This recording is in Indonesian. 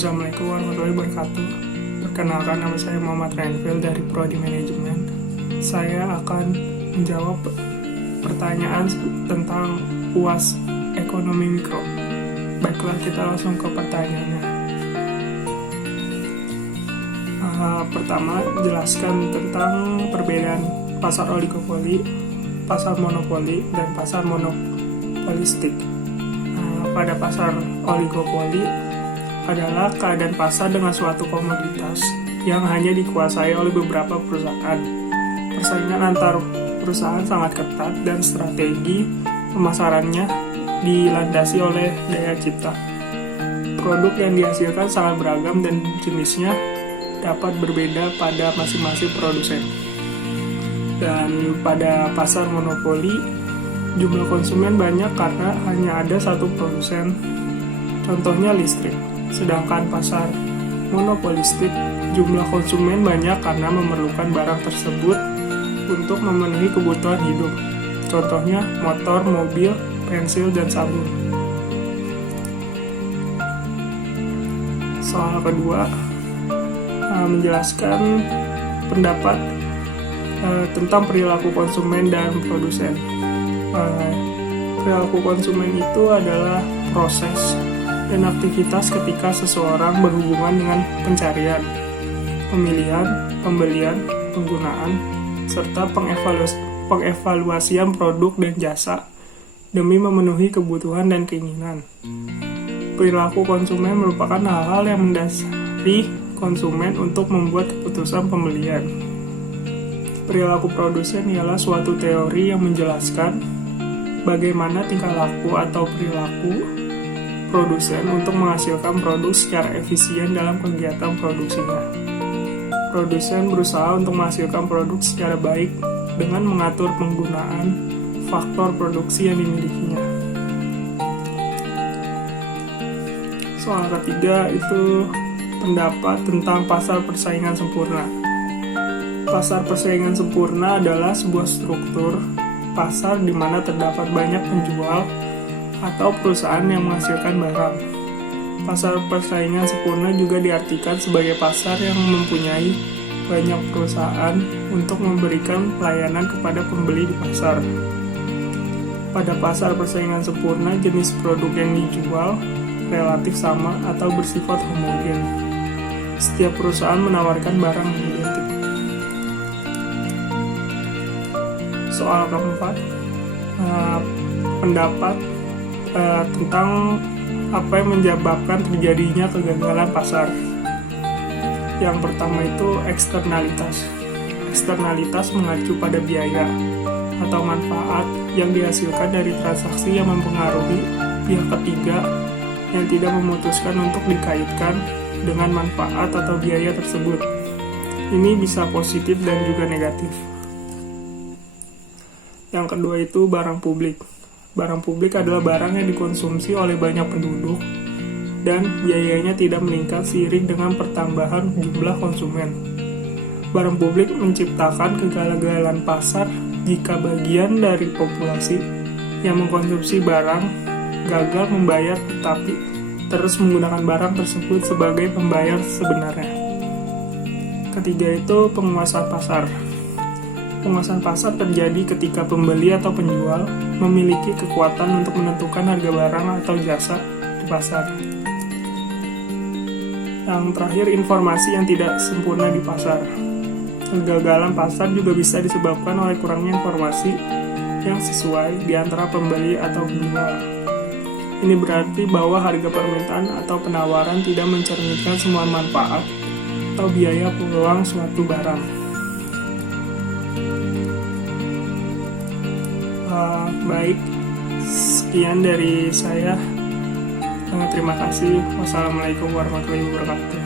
Assalamualaikum warahmatullahi wabarakatuh. Perkenalkan, nama saya Muhammad Renvil dari Prodi Manajemen. Saya akan menjawab pertanyaan tentang UAS Ekonomi Mikro. Baiklah, kita langsung ke pertanyaannya. Pertama, jelaskan tentang perbedaan pasar oligopoli, pasar monopoli, dan pasar monopolistik. Pada pasar oligopoli adalah keadaan pasar dengan suatu komoditas yang hanya dikuasai oleh beberapa perusahaan. Persaingan antar perusahaan sangat ketat dan strategi pemasarannya dilandasi oleh daya cipta. Produk yang dihasilkan sangat beragam dan jenisnya dapat berbeda pada masing-masing produsen. Dan pada pasar monopoli, jumlah konsumen banyak karena hanya ada satu produsen, contohnya listrik. Sedangkan pasar monopolistik, jumlah konsumen banyak karena memerlukan barang tersebut untuk memenuhi kebutuhan hidup, contohnya motor, mobil, pensil, dan sabun. Soal kedua, menjelaskan pendapat tentang perilaku konsumen dan produsen. Perilaku konsumen itu adalah proses dan aktivitas ketika seseorang berhubungan dengan pencarian, pemilihan, pembelian, penggunaan, serta pengevaluasian produk dan jasa demi memenuhi kebutuhan dan keinginan. Perilaku konsumen merupakan hal-hal yang mendasari konsumen untuk membuat keputusan pembelian. Perilaku produsen ialah suatu teori yang menjelaskan bagaimana tingkah laku atau perilaku produsen untuk menghasilkan produk secara efisien dalam kegiatan produksinya. Produsen berusaha untuk menghasilkan produk secara baik dengan mengatur penggunaan faktor produksi yang dimilikinya. Soal ketiga itu pendapat tentang pasar persaingan sempurna. Pasar persaingan sempurna adalah sebuah struktur pasar di mana terdapat banyak penjual atau perusahaan yang menghasilkan barang. Pasar persaingan sempurna juga diartikan sebagai pasar yang mempunyai banyak perusahaan untuk memberikan pelayanan kepada pembeli di pasar. Pada pasar persaingan sempurna, jenis produk yang dijual relatif sama atau bersifat homogen. Setiap perusahaan menawarkan barang yang identik. Soal keempat, pendapat tentang apa yang menyebabkan terjadinya kegagalan pasar. Yang pertama itu eksternalitas. Eksternalitas mengacu pada biaya atau manfaat yang dihasilkan dari transaksi yang mempengaruhi pihak ketiga yang tidak memutuskan untuk dikaitkan dengan manfaat atau biaya tersebut. Ini bisa positif dan juga negatif. Yang kedua itu barang publik. Barang publik adalah barang yang dikonsumsi oleh banyak penduduk dan biayanya tidak meningkat seiring dengan pertambahan jumlah konsumen. Barang publik menciptakan kegagalan pasar jika bagian dari populasi yang mengkonsumsi barang gagal membayar tetapi terus menggunakan barang tersebut sebagai pembayar sebenarnya. Ketiga itu penguasaan pasar. Penguasaan pasar terjadi ketika pembeli atau penjual memiliki kekuatan untuk menentukan harga barang atau jasa di pasar. Yang terakhir, informasi yang tidak sempurna di pasar. Kegagalan pasar juga bisa disebabkan oleh kurangnya informasi yang sesuai di antara pembeli atau penjual. Ini berarti bahwa harga permintaan atau penawaran tidak mencerminkan semua manfaat atau biaya peluang suatu barang. Baik, sekian dari saya. Terima kasih. Wassalamualaikum warahmatullahi wabarakatuh.